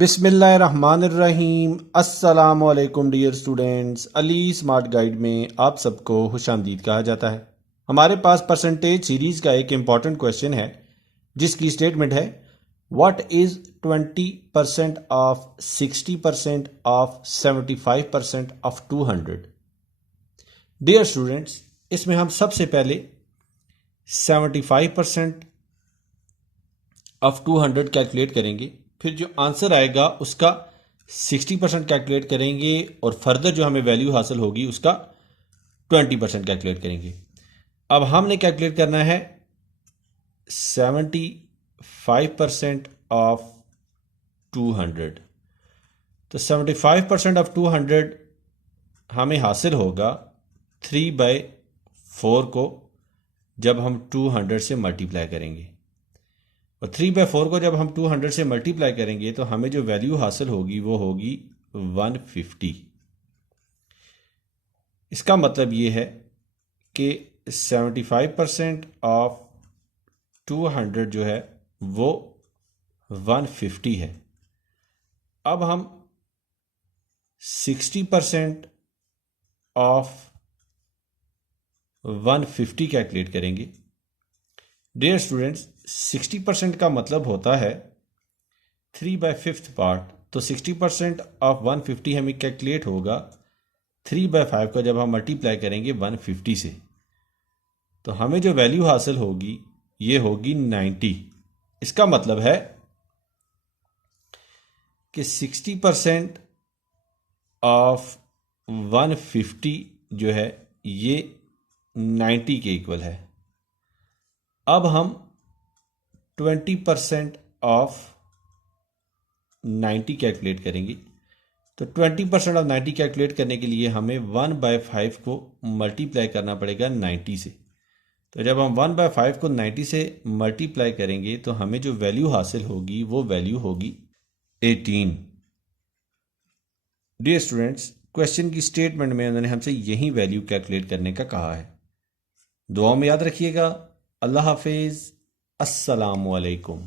बिस्मिल्लाहिर्रहमानिर्रहीम। अस्सलामुअलैकुम dear students, Ali smart guide में आप सबको खुशामदीद कहा जाता है। हमारे पास परसेंटेज सीरीज़ का एक इम्पॉर्टेंट क्वेश्चन है जिसकी स्टेटमेंट है what is 20% of 60% of 75% of 200। Dear students, इसमें हम सबसे पहले 75% ऑफ 200 कैलकुलेट करेंगे, फिर जो आंसर आएगा उसका 60% कैलकुलेट करेंगे और फर्दर जो हमें वैल्यू हासिल होगी उसका 20% कैलकुलेट करेंगे। अब हमने कैलकुलेट करना है 75% ऑफ 200। तो 75% ऑफ 200 हमें हासिल होगा 3/4 को जब हम 200 से मल्टीप्लाई करेंगे, और 3/4 को जब हम 200 से मल्टीप्लाई करेंगे तो हमें जो वैल्यू हासिल होगी वो होगी 150। इसका मतलब ये है कि 75% ऑफ 200 जो है वो 150 है। अब हम 60% ऑफ 150 कैलकुलेट करेंगे। डियर स्टूडेंट्स, 60% का मतलब होता है 3/5 पार्ट। तो 60% ऑफ 150 हमें कैलकुलेट होगा 3/5 का जब हम मल्टीप्लाई करेंगे 150 से, तो हमें जो वैल्यू हासिल होगी ये होगी 90। इसका मतलब है कि 60% ऑफ 150 जो है ये 90 के इक्वल है। अब हम 20% ऑफ 90 कैलकुलेट करेंगे। तो 20% ऑफ 90 कैलकुलेट करने के लिए हमें 1/5 को मल्टीप्लाई करना पड़ेगा 90 से। तो जब हम 1/5 को 90 से मल्टीप्लाई करेंगे तो हमें जो वैल्यू हासिल होगी वो वैल्यू होगी 18। डियर स्टूडेंट्स, क्वेश्चन की स्टेटमेंट में उन्होंने हमसे यही वैल्यू कैलकुलेट करने का कहा है। दुआ में याद रखिएगा। अल्लाह हाफिज़। अस्सलामु अलैकुम।